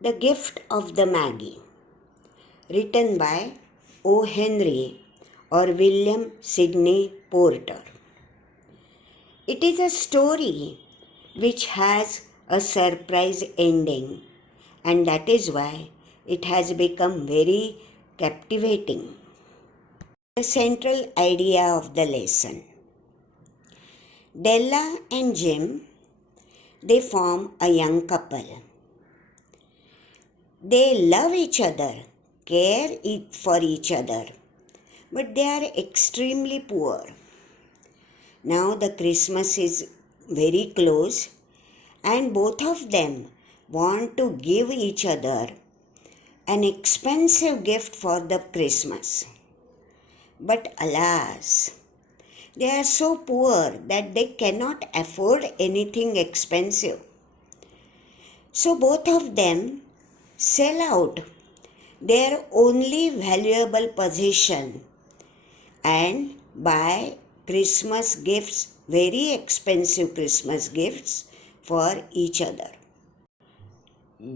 The Gift of the Magi, written by O. Henry or William Sidney Porter. It is a story which has a surprise ending, and that is why it has become very captivating. The central idea of the lesson. Della and Jim, they form a young couple. They love each other, care for each other, but they are extremely poor. Now the Christmas is very close, and both of them want to give each other an expensive gift for the Christmas. But alas, they are so poor that they cannot afford anything expensive. So both of them sell out their only valuable possession and buy Christmas gifts, very expensive Christmas gifts for each other.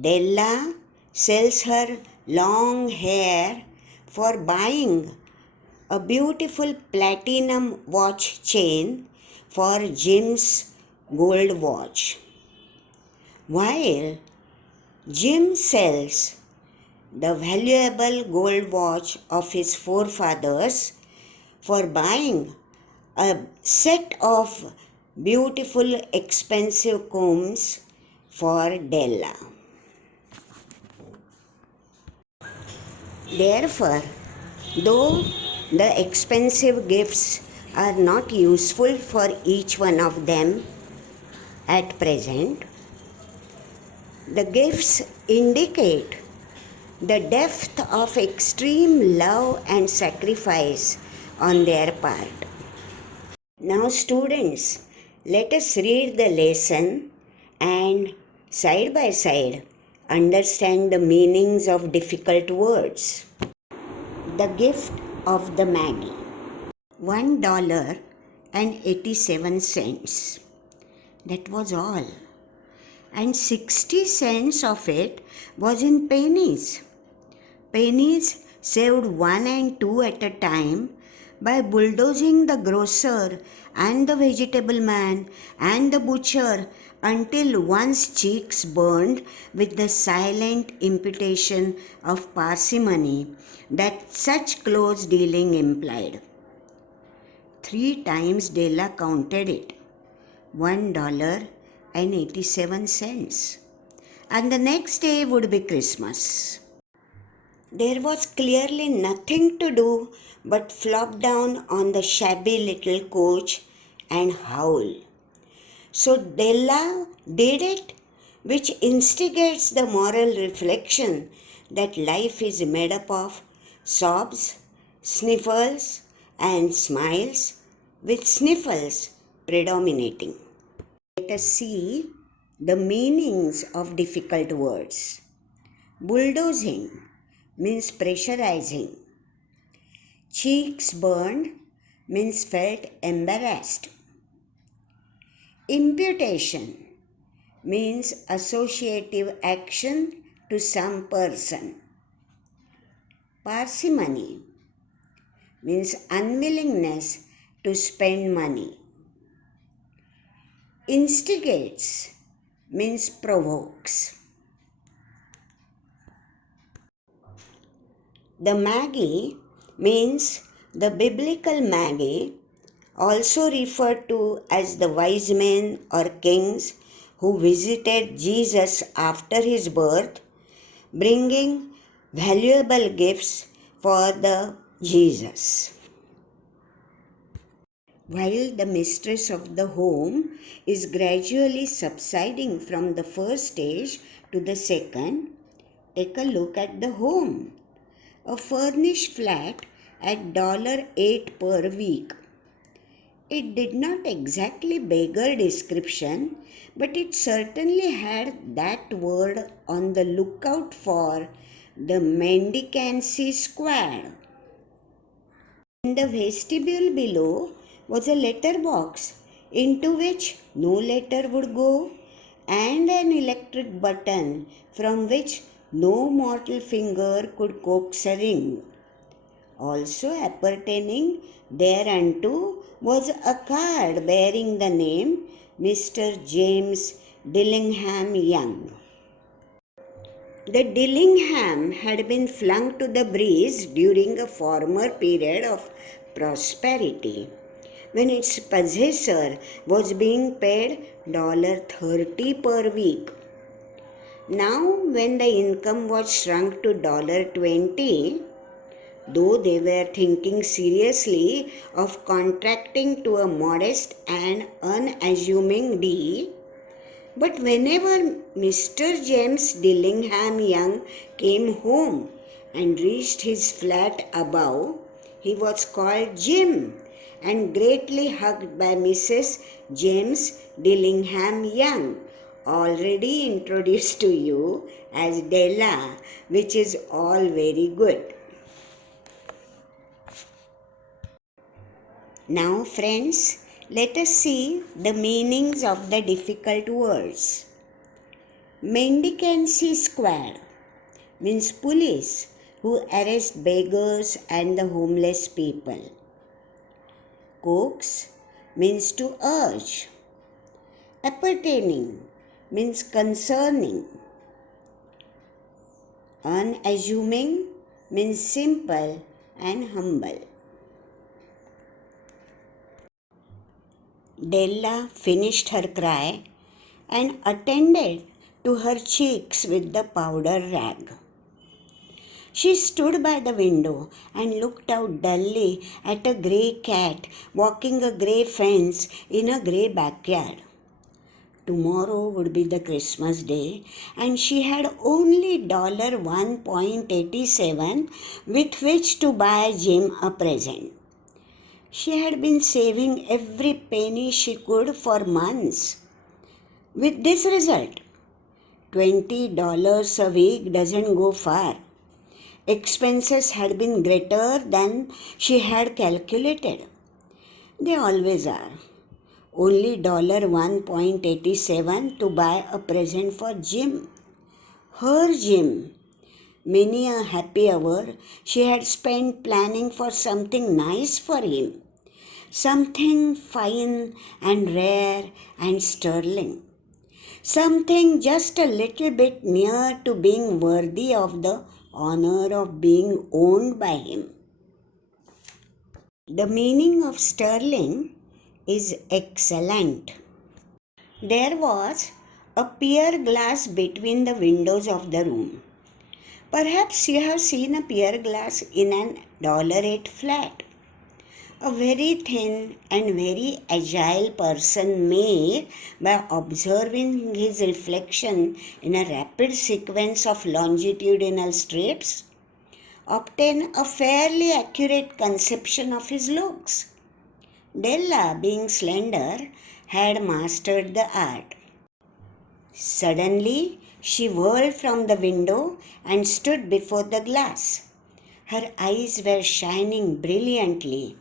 Della sells her long hair for buying a beautiful platinum watch chain for Jim's gold watch, while Jim sells the valuable gold watch of his forefathers for buying a set of beautiful expensive combs for Della. Therefore, though the expensive gifts are not useful for each one of them at present, the gifts indicate the depth of extreme love and sacrifice on their part. Now, students, let us read the lesson and side by side understand the meanings of difficult words. The Gift of the Magi. $1.87. That was all. And 60 cents of it was in pennies. Pennies saved 1 and 2 at a time by bulldozing the grocer and the vegetable man and the butcher until one's cheeks burned with the silent imputation of parsimony that such close dealing implied. 3 times Della counted it. $1.87. And the next day would be Christmas. There was clearly nothing to do but flop down on the shabby little coach and howl. So Della did it, which instigates the moral reflection that life is made up of sobs, sniffles, and smiles, with sniffles predominating. Let us see the meanings of difficult words. Bulldozing means pressurizing. Cheeks burned means felt embarrassed. Imputation means associative action to some person. Parsimony means unwillingness to spend money. Instigates means provokes. The Magi means the biblical Magi, also referred to as the wise men or kings who visited Jesus after his birth, bringing valuable gifts for the Jesus. While the mistress of the home is gradually subsiding from the first stage to the second, take a look at the home. A furnished flat at $8 per week. It did not exactly beggar description, but it certainly had that word on the lookout for the mendicancy squad. In the vestibule below was a letter box into which no letter would go, and an electric button from which no mortal finger could coax a ring. Also appertaining thereunto was a card bearing the name Mr. James Dillingham Young. The Dillingham had been flung to the breeze during a former period of prosperity, when its possessor was being paid $30 per week. Now, when the income was shrunk to $20, though they were thinking seriously of contracting to a modest and unassuming D, but whenever Mr. James Dillingham Young came home and reached his flat above, he was called Jim and greatly hugged by Mrs. James Dillingham Young, already introduced to you as Della, which is all very good. Now, friends, let us see the meanings of the difficult words. Mendicancy squad means police who arrest beggars and the homeless people. Coax means to urge. Appertaining means concerning. Unassuming means simple and humble. Della finished her cry and attended to her cheeks with the powder rag. She stood by the window and looked out dully at a grey cat walking a grey fence in a grey backyard. Tomorrow would be the Christmas day, and she had only $1.87 with which to buy Jim a present. She had been saving every penny she could for months. With this result, $20 a week doesn't go far. Expenses had been greater than she had calculated. They always are. Only $1.87 to buy a present for Jim. Her Jim. Many a happy hour she had spent planning for something nice for him. Something fine and rare and sterling. Something just a little bit near to being worthy of the honor of being owned by him. The meaning of sterling is excellent. There was a pier glass between the windows of the room. Perhaps you have seen a pier glass in an $8 flat. A very thin and very agile person may, by observing his reflection in a rapid sequence of longitudinal strips, obtain a fairly accurate conception of his looks. Della, being slender, had mastered the art. Suddenly, she whirled from the window and stood before the glass. Her eyes were shining brilliantly,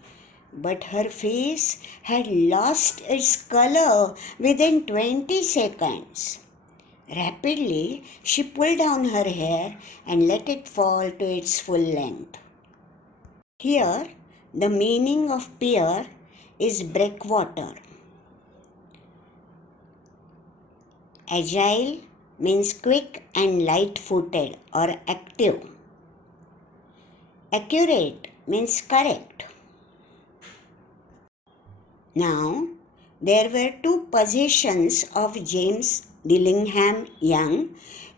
but her face had lost its color within 20 seconds. Rapidly, she pulled down her hair and let it fall to its full length. Here, the meaning of pier is breakwater. Agile means quick and light-footed or active. Accurate means correct. Now, there were two possessions of James Dillingham Young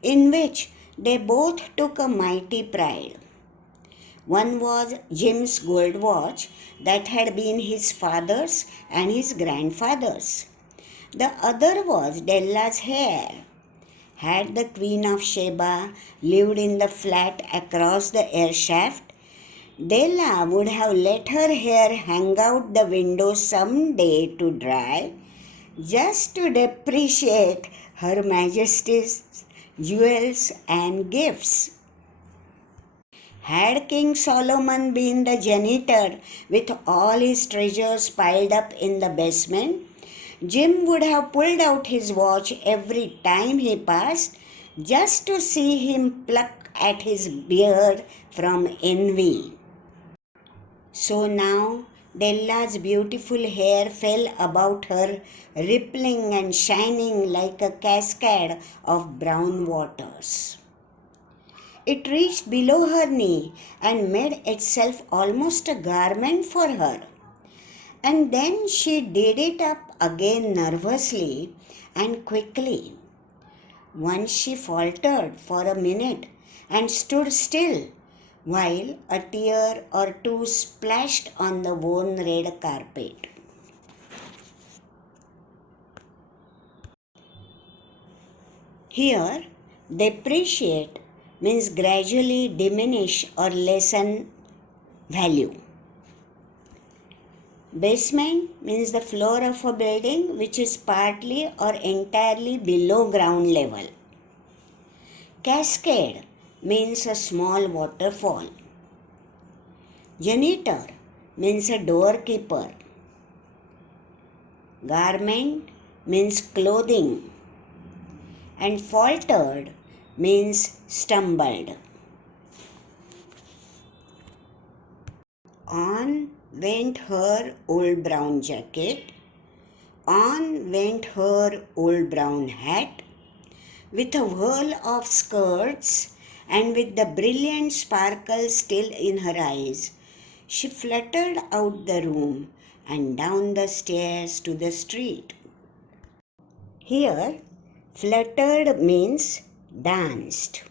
in which they both took a mighty pride. One was Jim's gold watch that had been his father's and his grandfather's. The other was Della's hair. Had the Queen of Sheba lived in the flat across the air shaft, Della would have let her hair hang out the window some day to dry, just to depreciate Her Majesty's jewels and gifts. Had King Solomon been the janitor with all his treasures piled up in the basement, Jim would have pulled out his watch every time he passed just to see him pluck at his beard from envy. So now Della's beautiful hair fell about her, rippling and shining like a cascade of brown waters. It reached below her knee and made itself almost a garment for her. And then she did it up again nervously and quickly. Once she faltered for a minute and stood still, while a tear or two splashed on the worn red carpet. Here, depreciate means gradually diminish or lessen value. Basement means the floor of a building which is partly or entirely below ground level. Cascade means a small waterfall. Janitor means a doorkeeper. Garment means clothing. And faltered means stumbled. On went her old brown jacket. On went her old brown hat. With a whirl of skirts and with the brilliant sparkle still in her eyes, she fluttered out the room and down the stairs to the street. Here, fluttered means danced.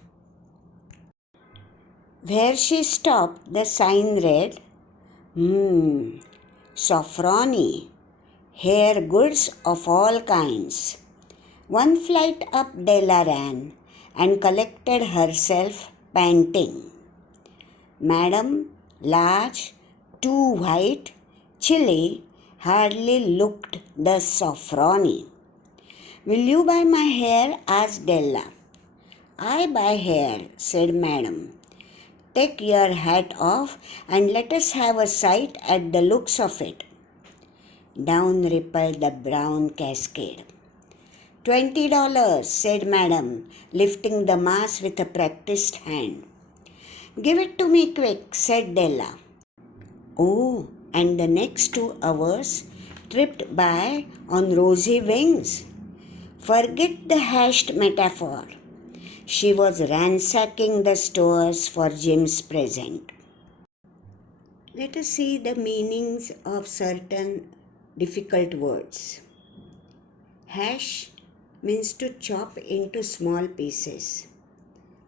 Where she stopped, the sign read, Sofroni, hair goods of all kinds. One flight up Della ran and collected herself, panting. Madam, large, too white, chilly, hardly looked the Sofroni. Will you buy my hair? Asked Della. I buy hair, said Madam. Take your hat off and let us have a sight at the looks of it. Down rippled the brown cascade. $20, said Madam, lifting the mass with a practiced hand. Give it to me quick, said Della. Oh, and the next 2 hours tripped by on rosy wings. Forget the hashed metaphor. She was ransacking the stores for Jim's present. Let us see the meanings of certain difficult words. Hash means to chop into small pieces,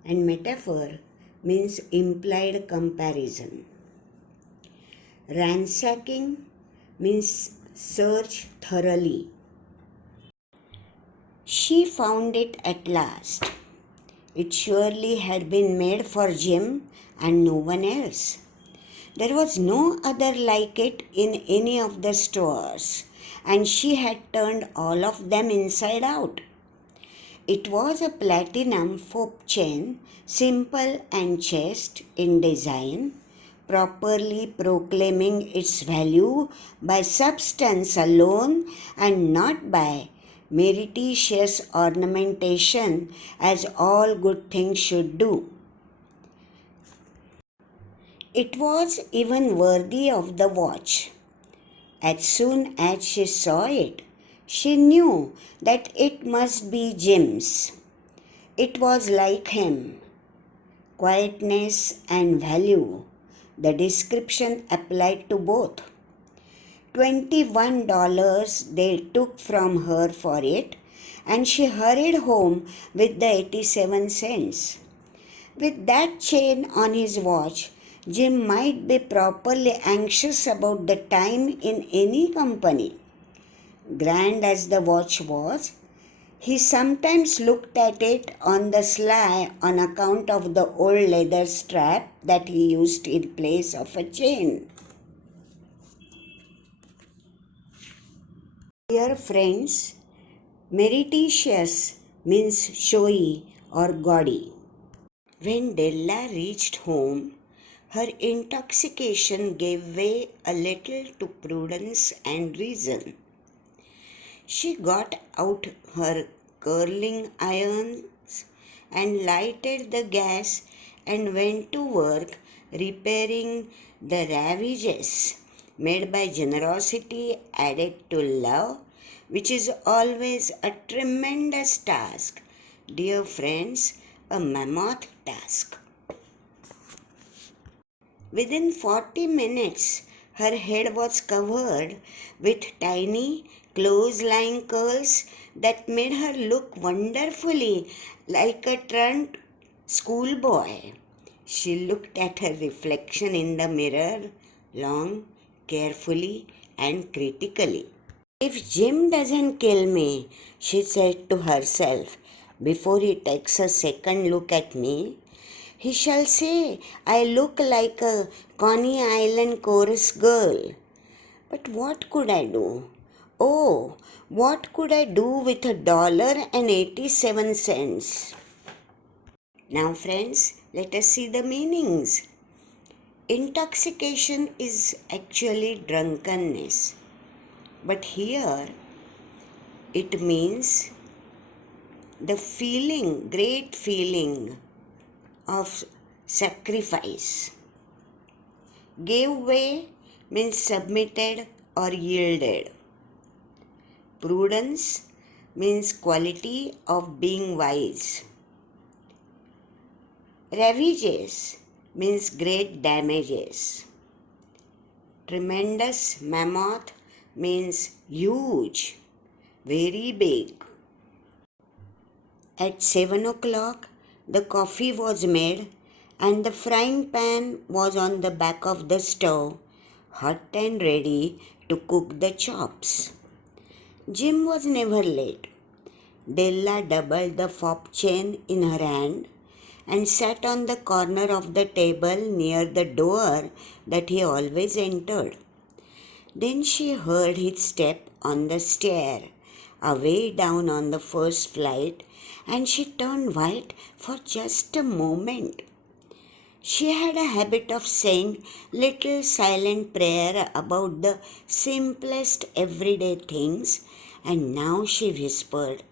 and metaphor means implied comparison. Ransacking means search thoroughly. She found it at last. It surely had been made for Jim and no one else. There was no other like it in any of the stores, and she had turned all of them inside out. It was a platinum fob chain, simple and chaste in design, properly proclaiming its value by substance alone and not by meretricious ornamentation, as all good things should do. It was even worthy of the watch. As soon as she saw it, she knew that it must be Jim's. It was like him. Quietness and value. The description applied to both. $21 they took from her for it, and she hurried home with the 87 cents. With that chain on his watch, Jim might be properly anxious about the time in any company. Grand as the watch was, he sometimes looked at it on the sly on account of the old leather strap that he used in place of a chain. Dear friends, meretricious means showy or gaudy. When Della reached home, her intoxication gave way a little to prudence and reason. She got out her curling irons and lighted the gas and went to work repairing the ravages made by generosity added to love, which is always a tremendous task. Dear friends, a mammoth task. Within 40 minutes, her head was covered with tiny, close-lying curls that made her look wonderfully like a turned schoolboy. She looked at her reflection in the mirror long, carefully, and critically. If Jim doesn't kill me, she said to herself, before he takes a second look at me, he shall say I look like a Coney Island chorus girl. But what could I do? Oh, what could I do with $1.87? Now, friends, let us see the meanings. Intoxication is actually drunkenness, but here it means the feeling, great feeling of sacrifice. Gave way means submitted or yielded. Prudence means quality of being wise. Ravages means great damages. Tremendous mammoth means huge, very big. At 7 o'clock, the coffee was made and the frying pan was on the back of the stove, hot and ready to cook the chops. Jim was never late. Della doubled the fob chain in her hand and sat on the corner of the table near the door that he always entered. Then she heard his step on the stair, away down on the first flight, and she turned white for just a moment. She had a habit of saying little silent prayer about the simplest everyday things, and now she whispered,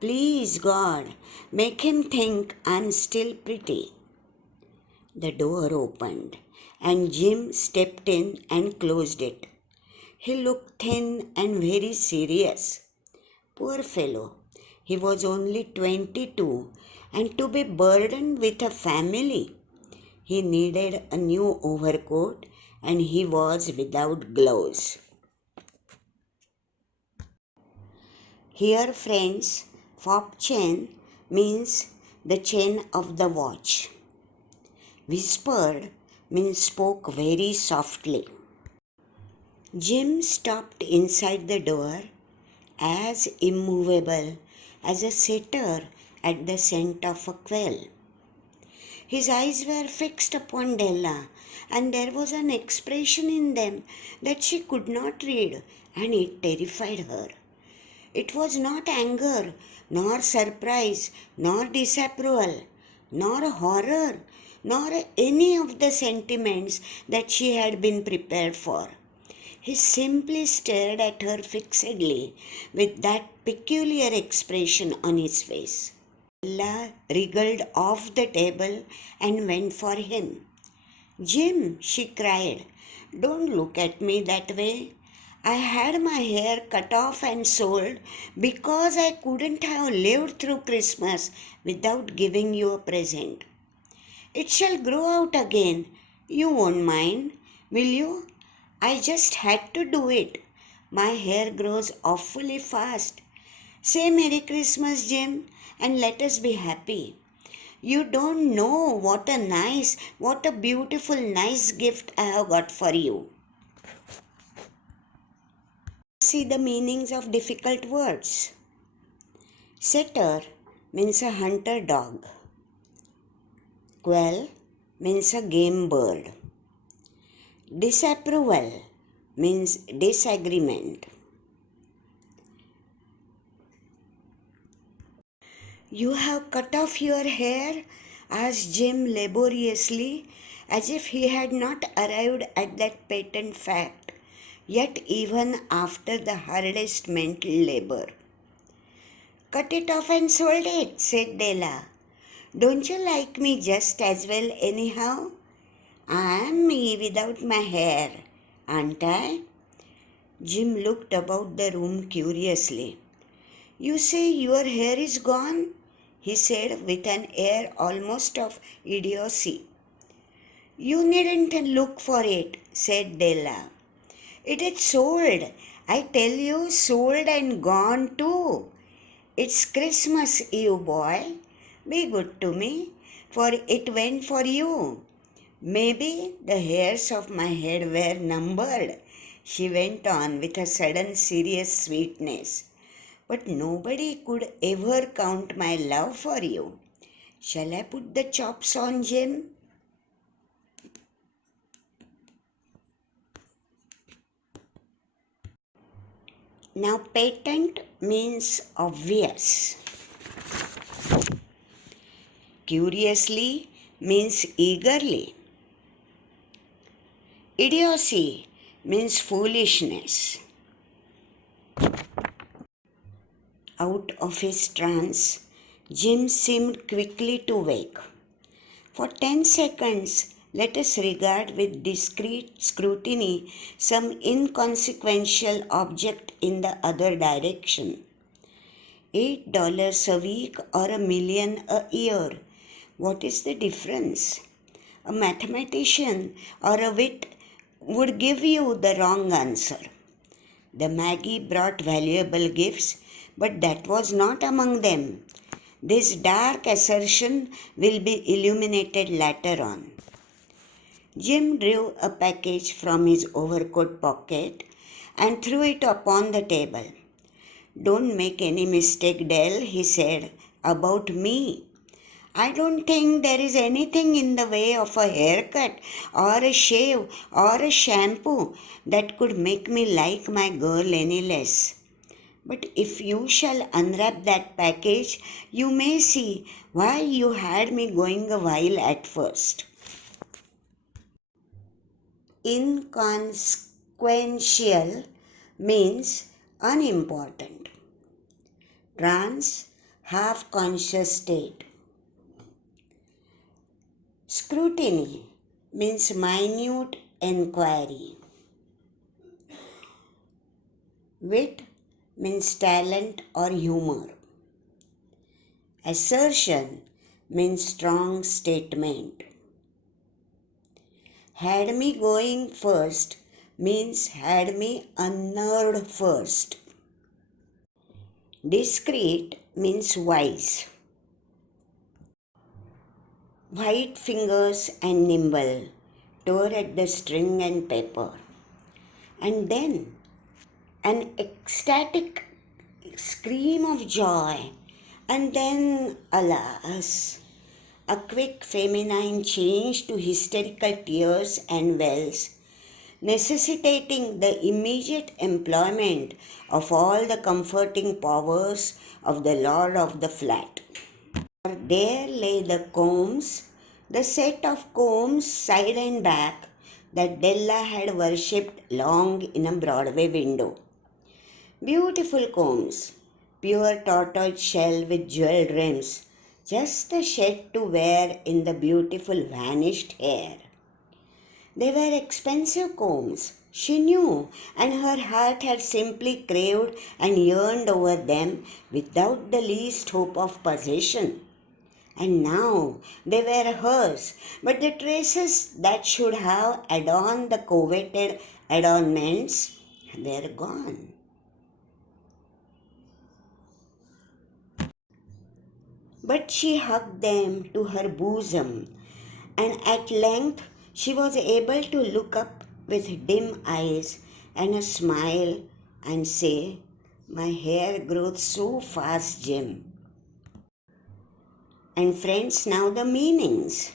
"Please God, make him think I'm still pretty." The door opened, and Jim stepped in and closed it. He looked thin and very serious. Poor fellow, he was only 22, and to be burdened with a family. He needed a new overcoat and he was without gloves. Here, friends, fob chain means the chain of the watch. Whispered means spoke very softly. Jim stopped inside the door as immovable as a setter at the scent of a quail. His eyes were fixed upon Della, and there was an expression in them that she could not read, and it terrified her. It was not anger, nor surprise, nor disapproval, nor horror, nor any of the sentiments that she had been prepared for. He simply stared at her fixedly with that peculiar expression on his face. Ella wriggled off the table and went for him. "Jim," she cried, "don't look at me that way. I had my hair cut off and sold because I couldn't have lived through Christmas without giving you a present. It shall grow out again. You won't mind, will you? I just had to do it. My hair grows awfully fast. Say Merry Christmas, Jim, and let us be happy. You don't know what a beautiful, nice gift I have got for you." See the meanings of difficult words. Setter means a hunter dog. Quail means a game bird. Disapproval means disagreement. "You have cut off your hair?" asked Jim laboriously, as if he had not arrived at that patent fact. yet even after the hardest mental labor. Cut it off and sold it, said Della. Don't you like me just as well anyhow? I am me without my hair, aren't I? Jim looked about the room curiously. You say your hair is gone? He said with an air almost of idiocy. You needn't look for it, said Della. It is sold. I tell you, sold and gone too. It's Christmas Eve, boy. Be good to me, for it went for you. Maybe the hairs of my head were numbered, she went on with a sudden serious sweetness. But nobody could ever count my love for you. Shall I put the chops on, Jim? Now, patent means obvious. Curiously means eagerly. Idiocy means foolishness. Out of his trance, Jim seemed quickly to wake. For 10 seconds, let us regard with discreet scrutiny some inconsequential object in the other direction. $8 a week or $1 million a year. What is the difference? A mathematician or a wit would give you the wrong answer. The Magi brought valuable gifts, but that was not among them. This dark assertion will be illuminated later on. Jim drew a package from his overcoat pocket and threw it upon the table. Don't make any mistake, Dell, he said, about me. I don't think there is anything in the way of a haircut or a shave or a shampoo that could make me like my girl any less. But if you shall unwrap that package, you may see why you had me going a while at first. Inconsequential means unimportant. Trance, half-conscious state. Scrutiny means minute enquiry. Wit means talent or humor. Assertion means strong statement. Had me going first means had me unnerved first. Discreet means wise. White fingers and nimble tore at the string and paper. And then an ecstatic scream of joy, and then, alas, a quick feminine change to hysterical tears and wails, necessitating the immediate employment of all the comforting powers of the lord of the flat. There lay the combs, the set of combs side and back that Della had worshipped long in a Broadway window. Beautiful combs, pure tortoise shell with jeweled rims, just the shade to wear in the beautiful vanished hair. They were expensive combs, she knew, and her heart had simply craved and yearned over them without the least hope of possession. And now they were hers, but the traces that should have adorned the coveted adornments were gone. But she hugged them to her bosom, and at length she was able to look up with dim eyes and a smile and say, "My hair grows so fast, Jim." And friends, now the meanings.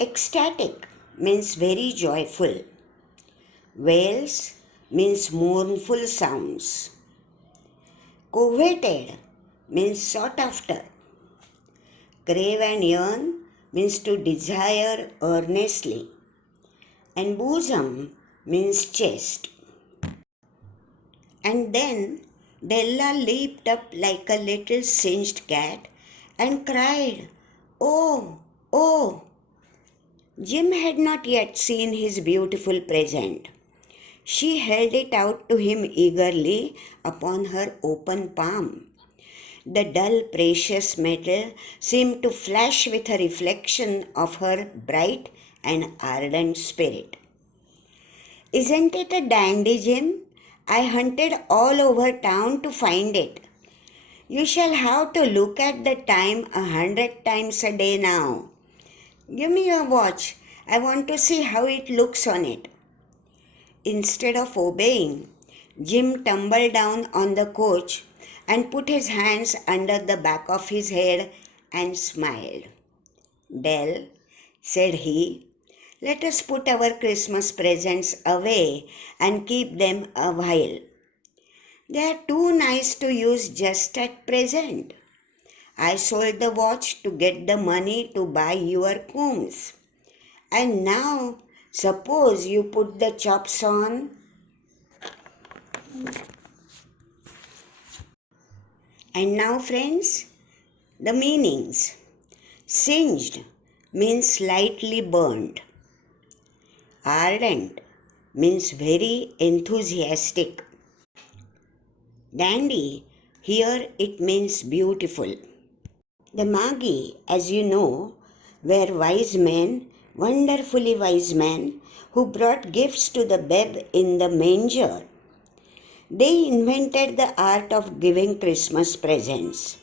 Ecstatic means very joyful. Wails means mournful sounds. Coveted means sought after. Crave and yearn means to desire earnestly. And bosom means chest. And then Della leaped up like a little singed cat and cried, "Oh, oh!" Jim had not yet seen his beautiful present. She held it out to him eagerly upon her open palm. The dull, precious metal seemed to flash with a reflection of her bright and ardent spirit. "Isn't it a dandy, Jim? I hunted all over town to find it. You shall have to look at the time 100 times a day now. Give me your watch. I want to see how it looks on it." Instead of obeying, Jim tumbled down on the couch and put his hands under the back of his head and smiled. "Dell," said he, "let us put our Christmas presents away and keep them a while. They are too nice to use just at present. I sold the watch to get the money to buy your combs. And now, suppose you put the chops on." And now, friends, the meanings. Singed means slightly burnt. Ardent means very enthusiastic. Dandy, here it means beautiful. The Magi, as you know, were wise men, wonderfully wise men, who brought gifts to the babe in the manger. They invented the art of giving Christmas presents.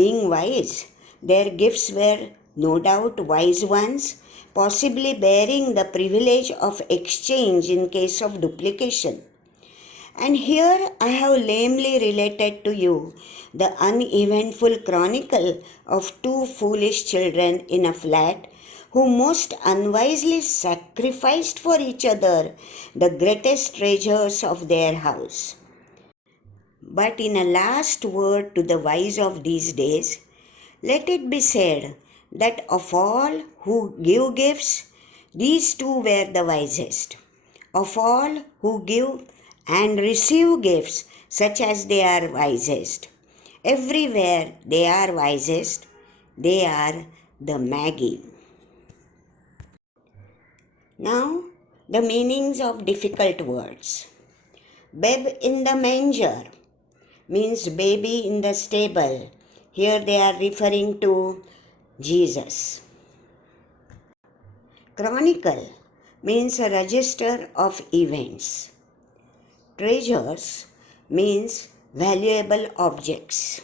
Being wise, their gifts were no doubt wise ones, possibly bearing the privilege of exchange in case of duplication. And here I have lamely related to you the uneventful chronicle of two foolish children in a flat who most unwisely sacrificed for each other the greatest treasures of their house. But in a last word to the wise of these days, let it be said that of all who give gifts, these two were the wisest. Of all who give and receive gifts such as they are wisest. Everywhere they are wisest, they are the Magi. Now, the meanings of difficult words. Babe in the manger means baby in the stable. Here they are referring to Jesus. Chronicle means a register of events. Treasures means valuable objects.